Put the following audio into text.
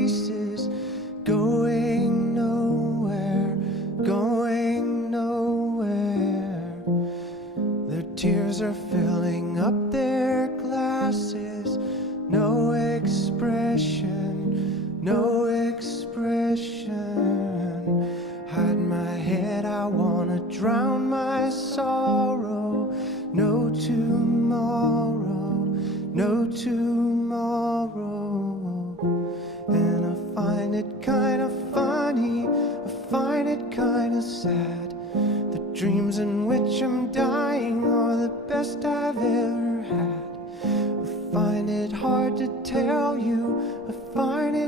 faces, going nowhere, going nowhere. Their tears are filling up their glasses. No expression, no expression. Hide my head, I wanna drown my sorrow. No tomorrow, no tomorrow. And I find it kind of funny, I find it kind of sad. The dreams in which I'm dying are the best I've ever had. I find it hard to tell you, I find it